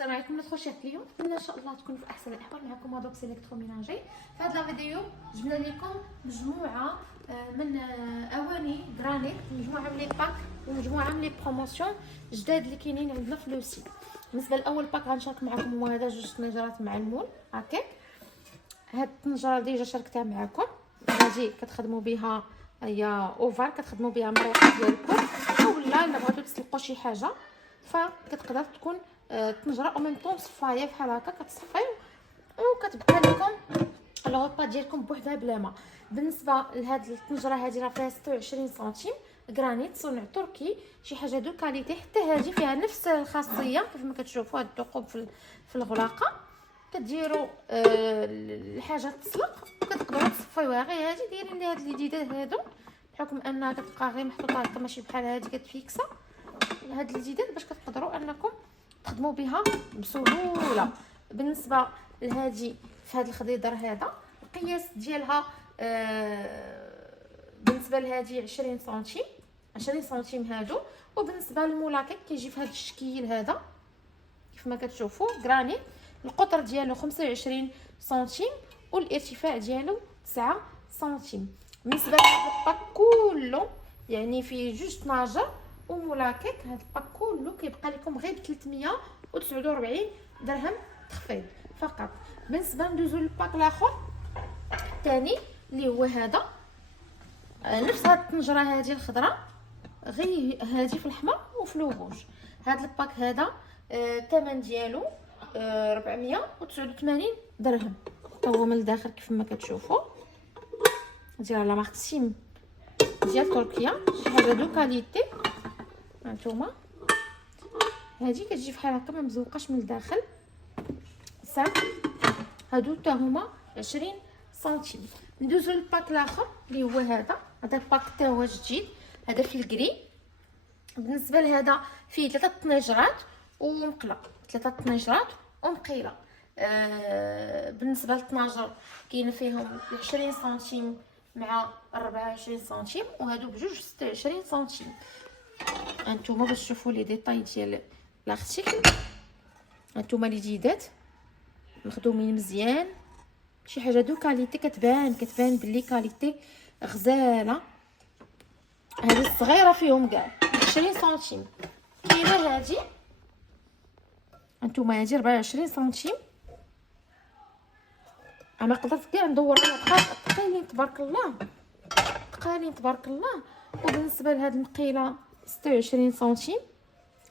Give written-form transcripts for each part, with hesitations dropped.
السلام عليكم الخوشات. اليوم نتمنى ان شاء الله تكونوا في احسن الاحوال. معكم مادوكس الكتروميناجي. في هذا الفيديو جبنا لكم مجموعه من اواني جرانيت، مجموعه من لي باك ومجموعه من لي بروموسيون جداد اللي كاينين عندنا في لو سيت. بالنسبه لاول باك غنشارك معكم هو هذا، جوج طنجرات مع المول هكاك. هاد الطنجره ديجا شاركتها معكم، هذه كتخدموا بها هي اوفر، كتخدموا بها مروحه ديالكم، اولا الا بغيتو تسلقوا شي حاجه فكتقدر تكون الطنجره او ميم طون صفايه بحال هكا، كتصفيو وكتبقى لكم الغوطه ديالكم بوحدها بلا ما. بالنسبه لهاد الطنجره هذه راه فيها 26 سنتيم جرانيت، صنع تركي، شي حاجه دو كاليتي. حتى هذه فيها نفس الخاصيه كيف ما كتشوفوا هاد الثقوب في الغلاقه، كديروا الحاجه تسلق وكتقدروا تصفيوها. غير هذه دايرين لها هاد الجديدات هادو بحكم انها كتبقى غير محطوطه هكا ماشي بحال هذه كتفيكسا. هاد الجديدات باش كتقدروا انكم تخدموا بها بسهوله. بالنسبه لهذه في هذا الخضيضر هذا القياس ديالها بالنسبه لهذه 20 سنتيم، 20 سنتيم هادو. وبالنسبه للمولاكيك كيجي في هذا الشكل هذا كيف ما كتشوفوا جرانيت. القطر ديالو 25 سنتيم والارتفاع ديالو 9 سنتيم. بالنسبه لهذا الباك كله يعني فيه جوج طناجر ومولاكيك، هذا الباك كله كيبقى لكم غير ب 349 درهم تخفيض فقط. بالنسبه ندوزو للباك الاخر الثاني اللي هو هذا، نفس هاد الطنجره هذه الخضراء غير هذه في الاحمر وفي الروج. هذا الباك هذا الثمن ديالو 489 درهم، حتى هو من الداخل كيف ما كتشوفوا. هذه على مارك سيم ديال تركيا، شي حاجه دو كاليتي. هانتوما هذه كتجي بحال هكا ما مزوقاش من الداخل. صح، هادو حتى هما 20 سنتيم. ندوزو للباك الاخر اللي هو هذا الباك حتى هو جديد، هذا في الكري. بالنسبه لهذا فيه 3 طنجرات ومقله، 3 طنجرات ومقيله. بالنسبه للطناجر كاين فيهم 20 سنتيم مع 24 سنتيم، وهادو بجوج 26 سنتيم. هانتوما باش تشوفوا لي ديتاي ديال لاختيكل، هانتوما لي جيدات مخدومين مزيان، شي حاجه دو كاليتي، كتبان بلي كاليتي غزاله. هذه الصغيره فيهم كاع 20 سنتيم. كاينه هذه هانتوما هذه 24 سنتيم. انا قدرت كاع ندور على ثقيلين تبارك الله، ثقالين تبارك الله. وبالنسبه لهاد المقيله 26 سنتيم.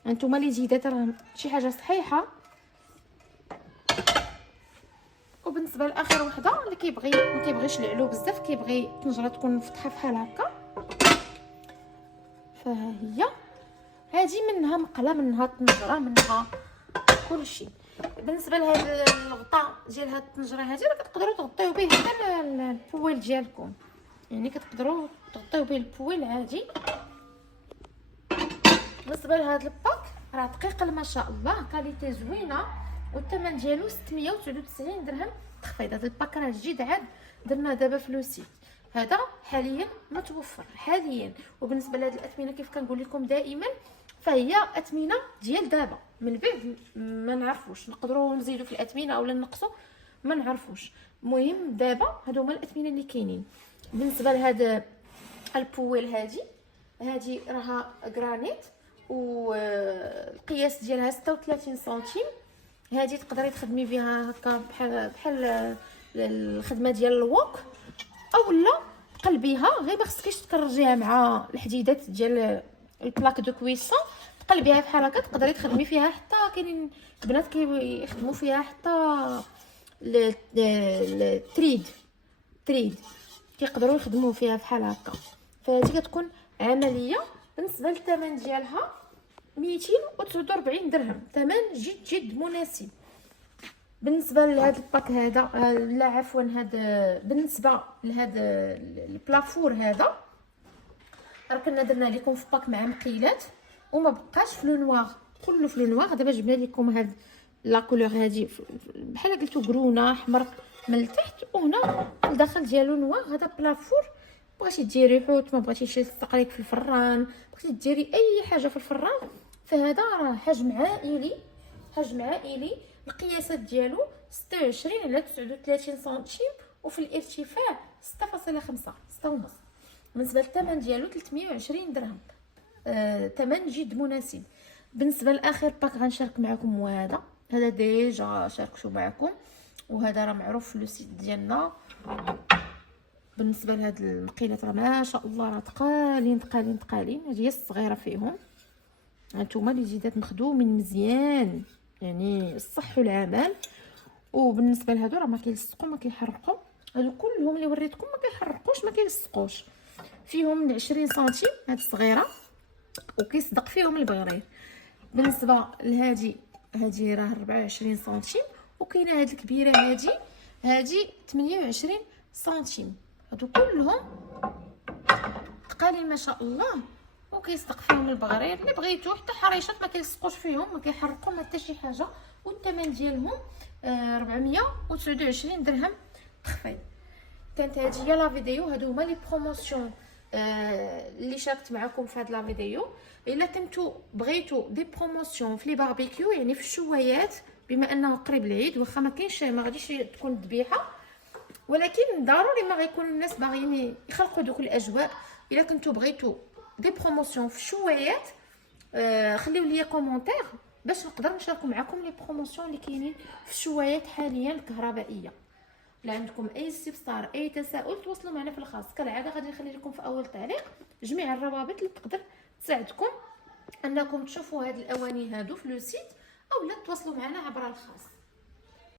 هانتوما لي جيدات راهم شي حاجه صحيحه. وبالنسبه لاخر وحده اللي كيبغي ما كيبغيش العلو بزاف، كيبغي الطنجره تكون مفتحه بحال هكا، فها هي. هذه منها مقله، منها طنجره، منها كلشي. بالنسبه لهاد الغطاء ديال هاد الطنجره هذه راه كتقدروا تغطيو به حتى البويل ديالكم، يعني كتقدروا تغطيو به البويل عادي. بالنسبه لهاد الباك راه دقيق ما شاء الله، كاليتي زوينه، والثمن ديالو 699 درهم تخفيض. هذا الباك راه جديد عاد درنا دابا في لو سيت، هذا حاليا متوفر حاليا. وبالنسبه لهاد الاثمنه كيف كنقول لكم دائما فهي اثمنه ديال دابا، من بعد ما نعرفوش، نقدروا نزيدوا في الاثمنه اولا نقصوا، ما نعرفوش. المهم دابا هادو هما الاثمنه اللي كاينين. بالنسبه لهاد البويل هذه راها جرانيت، والقياس ديالها 36 سنتيم. هذه تقدري تخدمي بها هكا بحال الخدمه ديال الووك، اولا قلبيها غير ما خصكيش تكرجيها مع الحديدات ديال البلاك دو كويسون. تقلبيها بحال هكا، تقدري تخدمي فيها حتى كاينين البنات كيخدموا فيها حتى التريد كيقدروا يخدموا فيها بحال هكا. فهذه كتكون عمليه. بالنسبه للثمن ديالها 249 درهم، ثمن جد مناسب. بالنسبه لهذا الباك هذا لا عفوا بالنسبه لهذا البلافور هذا راه كنا درنا لكم في باك مع مقيلات وما بقاش في لو نوار، كله في لو نوار. دابا جبنا لكم هاد لا كولور هذه بحال قلتو كرونه احمر من التحت، وهنا الداخل ديالو نوار. هذا بلافور بغيتي ديري حوت، ما بغيتيش يلصق لك في الفران، بغيتي ديري اي حاجه في الفران، فهذا راه حجم عائلي حجم عائلي. القياسات ديالو 26 على 39 سنتيم، وفي الارتفاع 6.5 6.5. بالنسبه للثمن ديالو 320 درهم. ثمن جد مناسب. بالنسبه لاخر باك غنشارك معكم هو هذا ديجا شاركته معكم، وهذا راه معروف في لو سيت ديالنا. بالنسبه لهاد المقيلات راه ما شاء الله راه تقالين. هذه هي الصغيره فيهم. هانتوما لي جيدات مخدومين مزيان، يعني الصح والعمل. وبالنسبه لهادو راه ما كيلصقوا ما كيحرقوا. هادو كلهم اللي وريتكم ما كيحرقوش ما كيلصقوش. فيهم من 20 سنتيم هاد الصغيره، وكيصدق فيهم البغرير. بالنسبه لهادي راه 24 سنتيم، وكاينه هاد الكبيره هادي 28 سنتيم. هادو كلهم تقالين ما شاء الله، وكيصدق فيهم البغرير. اللي بغيتو حتى حريشات ما كيلصقوش فيهم، ما كيحرقوا ما حتى شي حاجه. والثمن ديالهم 429 درهم تخفيض. كانت هذه هي لا فيديو. هادو هما لي بروموسيون اللي شاركت معكم في هاد لا فيديو. الا كنتو بغيتو دي بروموسيون في لي باربيكيو، يعني في الشوايات، بما انه قريب العيد، واخا ما كاينش ما غاديش تكون الذبيحه، ولكن ضروري ما غيكون الناس باغيين يخلقوا دوك الاجواء. الا كنتو بغيتو دي بروموسيون في الشوايات، خليو لي كومونتير باش نقدر نشارك معكم لي بروموسيون اللي كاينين في الشوايات حاليا الكهربائيه. لا عندكم اي استفسار اي تساؤل تواصلوا معنا في الخاص. كالعاده غادي نخلي لكم في اول تعليق جميع الروابط اللي تقدر تساعدكم انكم تشوفوا هاد الاواني هادو في لو سيت، او لا تواصلوا معنا عبر الخاص.